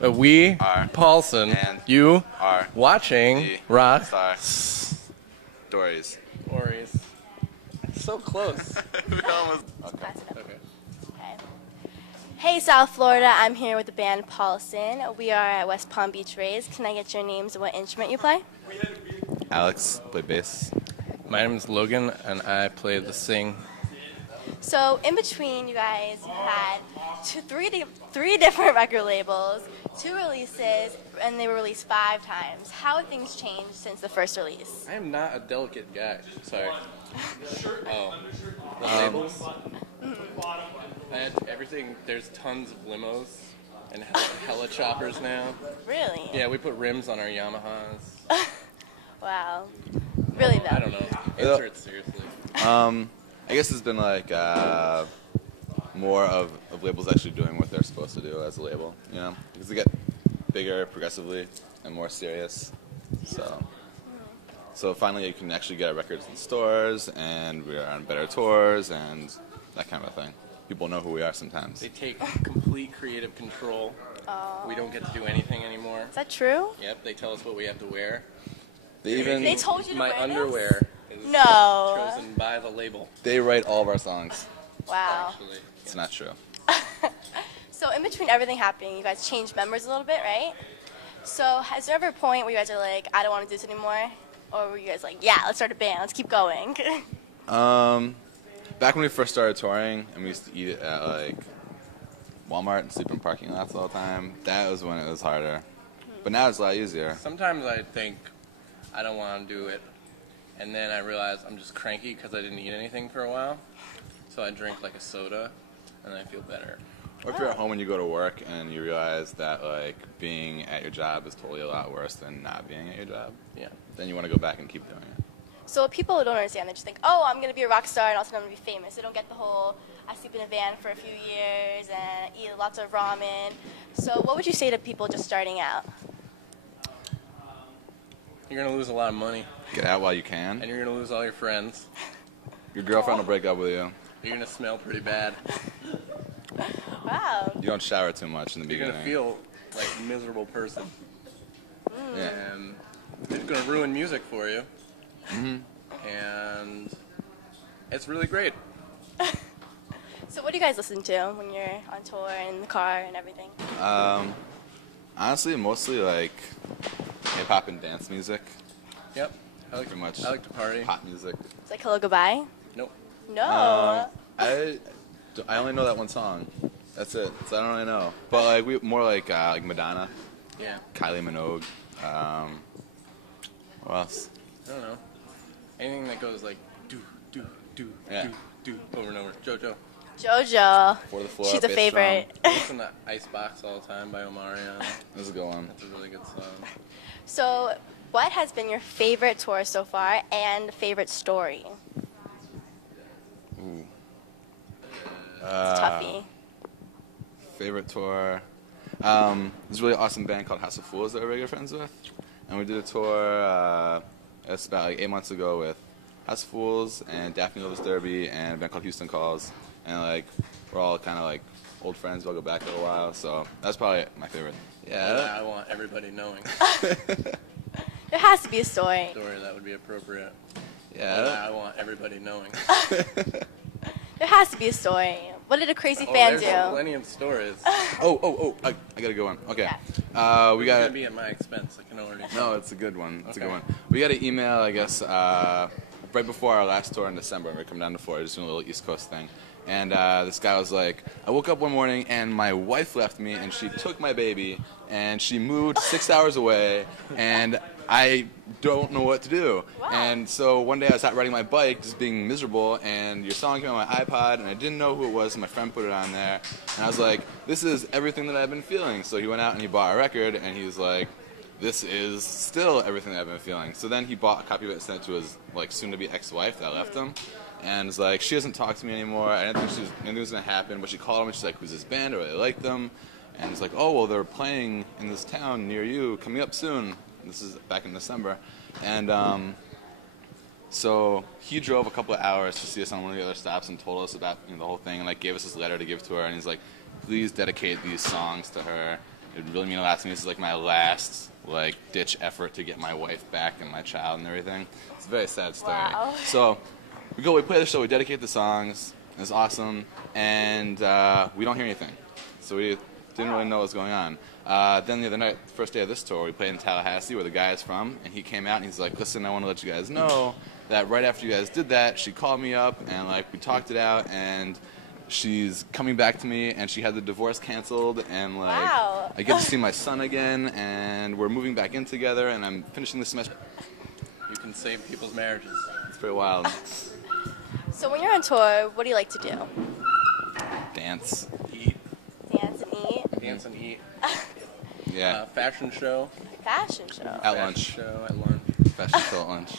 We are Paulson and you are watching the Rock Star Stories. Stories. So close. We almost. Pass it up. Okay. Okay. Hey, South Florida. I'm here with the band Paulson. We are at West Palm Beach Rays. Can I get your names and what instrument you play? Alex, play bass. My name is Logan, and I play the sing. So, in between, you guys had three different record labels, 2 releases, and they were released 5 times. How have things changed since the first release? I am not a delicate guy. Sorry. Oh. The labels? I had everything. There's tons of limos and hella choppers now. Really? Yeah, we put rims on our Yamahas. Wow. Really, though? I don't know. Answer it seriously. I guess it's been like more of labels actually doing what they're supposed to do as a label, you know, because they get bigger progressively and more serious. So finally you can actually get our records in stores, and we're on better tours and that kind of thing. People know who we are sometimes. They take complete creative control. We don't get to do anything anymore. Is that true? Yep, they tell us what we have to wear. They told you to my wear this? underwear is No. chosen by the label. They write all of our songs. Wow. Actually, It's not true. So in between everything happening, you guys changed members a little bit, right? So has there ever a point where you guys are like, I don't want to do this anymore? Or were you guys like, yeah, let's start a band, let's keep going? Back when we first started touring and we used to eat at like Walmart and sleep in parking lots all the time, that was when it was harder. But now it's a lot easier. Sometimes I think I don't want to do it, and then I realize I'm just cranky because I didn't eat anything for a while. So I drink like a soda, and I feel better. Or if you're at home and you go to work and you realize that like being at your job is totally a lot worse than not being at your job, Yeah. then you want to go back and keep doing it. So people who don't understand, they just think, oh, I'm going to be a rock star and also I'm going to be famous. They don't get the whole, I sleep in a van for a few years and eat lots of ramen. So what would you say to people just starting out? You're going to lose a lot of money, Get out while you can. and you're going to lose all your friends. Your girlfriend will break up with you. You're going to smell pretty bad. Wow. You don't shower too much in the You're beginning. going to feel like a miserable person. Yeah. And it's going to ruin music for you. And it's really great. So what do you guys listen to when you're on tour and in the car and everything? Honestly, mostly like hip-hop and dance music. Yep. I like to party. Pop music. It's like Hello Goodbye? Nope. No. I only know that one song. That's it. So I don't really know. But like we more like Madonna, Yeah. Kylie Minogue. What else? I don't know. Anything that goes like do Yeah. do over and over. JoJo. JoJo. For the Floor. She's a Bass favorite. I listen to Icebox all the time by Omarion. Drum. This is a good one. That's a really good song. So what has been your favorite tour so far and favorite story? Ooh. It's a toughie. Favorite tour. There's a really awesome band called House of Fools that we're really good friends with, and we did a tour. It's about like 8 months ago with House of Fools and Daphne Elvis Derby and a band called Houston Calls, and like we're all kind of like old friends. We'll go back a little while, so that's probably my favorite. Yeah, I want everybody knowing. There has to be a story. Story that would be appropriate. Yeah. I want everybody knowing. There has to be a story. What did a crazy Oh, fan there's do? plenty of stories. Oh! I gotta go on. Okay. Yeah. We It's got. gonna be at my expense. I can already. No, it's a good one. It's a good Okay. one. We got an email, I guess, right before our last tour in December. We come down to Florida, just doing a little East Coast thing. And this guy was like, I woke up one morning and my wife left me and she took my baby and she moved 6 hours away and I don't know what to do. Wow. And so one day I was out riding my bike, just being miserable, and your song came on my iPod, and I didn't know who it was, and my friend put it on there. And I was like, this is everything that I've been feeling. So he went out and he bought a record, and he was like, this is still everything that I've been feeling. So then he bought a copy of it and sent it to his like soon-to-be ex-wife that left him. And it's like, she doesn't talk to me anymore. I didn't think anything was going to happen. But she called him, and she's like, who's this band? I really like them. And it's like, oh, well, they're playing in this town near you, coming up soon. This is back in December. And so he drove a couple of hours to see us on one of the other stops and told us about the whole thing and like gave us his letter to give to her. And he's like, please dedicate these songs to her. it would really mean a lot to me. This is like my last like ditch effort to get my wife back and my child and everything. It's a very sad story. Wow. So we play the show, we dedicate the songs. It's awesome, and we don't hear anything, so we didn't really know what was going on. Then the other night, first day of this tour, we played in Tallahassee, where the guy is from, and he came out and he's like, "Listen, I want to let you guys know that right after you guys did that, she called me up and like we talked it out, and she's coming back to me, and she had the divorce canceled, and like Wow. I get to see my son again, and we're moving back in together, and I'm finishing the semester." You can save people's marriages. It's pretty wild. So when you're on tour, what do you like to do? Dance. Eat. Dance and eat? Dance and eat. Yeah. Fashion show. Fashion show. At Fashion lunch. show at lunch. Fashion show at lunch.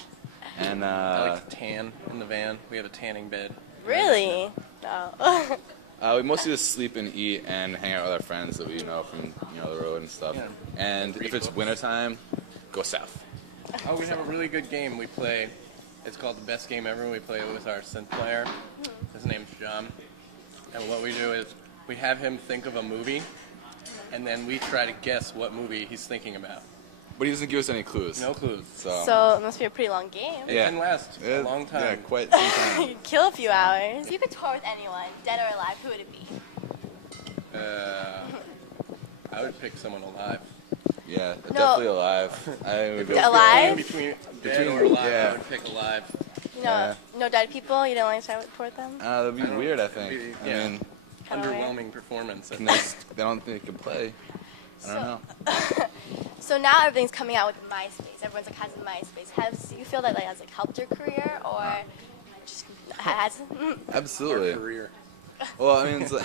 And I like to tan in the van. We have a tanning bed. Really? No. we mostly just sleep and eat and hang out with our friends that we know from the road and stuff. Yeah. And if it's wintertime, go south. Oh, we have a really good game we play. It's called The Best Game Ever. We play it with our synth player. His name's John. And what we do is we have him think of a movie, and then we try to guess what movie he's thinking about. But he doesn't give us any clues. No clues. So it must be a pretty long game. It can last a long time. Yeah, quite some time. You'd kill a few hours. If you could tour with anyone, dead or alive, who would it be? I would pick someone alive. Yeah, definitely alive. I would go Alive? Between dead or alive, yeah. I would pick alive. You know, no dead people? You don't like to tour with them? That'd be weird, I think. Yeah. I mean, Kinda weird. Underwhelming performance. they don't think they can play. I don't know. So now everything's coming out with MySpace. Everyone's like has a MySpace. Do you feel that like has like helped your career or just has? Absolutely. Career. Well, I mean, it's like,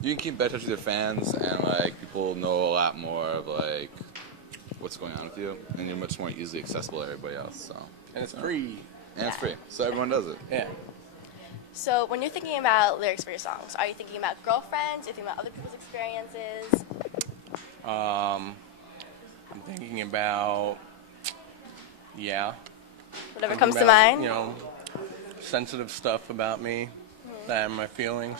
you can keep better touch with your fans, and like people know a lot more of like what's going on with you, and you're much more easily accessible to everybody else. So. And it's free. And it's free, so everyone does it. Yeah. So when you're thinking about lyrics for your songs, are you thinking about girlfriends? Are you thinking about other people's experiences? I'm thinking about, Whatever thinking comes to about, mind? You know, sensitive stuff about me, that and my feelings.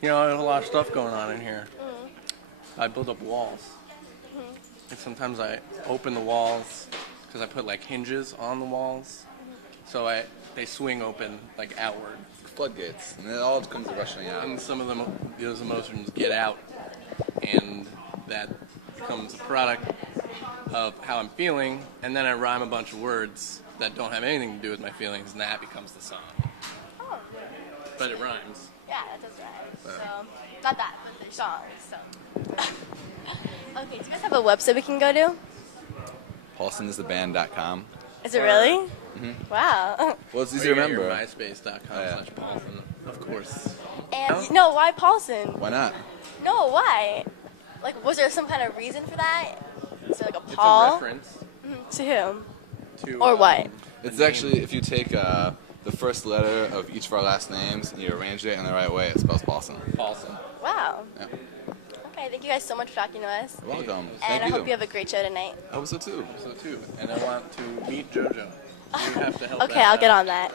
You know, there's a lot of stuff going on in here. I build up walls. And sometimes I open the walls because I put like hinges on the walls. So they swing open like outward. Floodgates, and it all comes rushing out. And some of them, those emotions get out. And that becomes a product of how I'm feeling. And then I rhyme a bunch of words that don't have anything to do with my feelings, and that becomes the song. Oh. But it rhymes. Yeah, that does rhyme. So, not that, but their songs. So. Okay, do you guys have a website we can go to? PaulsonIsTheBand.com. Is it really? Mm-hmm. Wow. Well, it's easy to remember. MySpace.com/Paulson, of course. And no, why Paulson? Why not? No, why? Like, was there some kind of reason for that? Is there like a It's Paul? a reference To whom? to. Or what? It's actually, if you take the first letter of each of our last names and you arrange it in the right way, it spells Paulson. Paulson. Wow. Yeah. Okay, thank you guys so much for talking to us. You're welcome. And Thank I you. hope you have a great show tonight. I hope so too. So too. And I want to meet JoJo. You have to help. Okay, I'll get on that.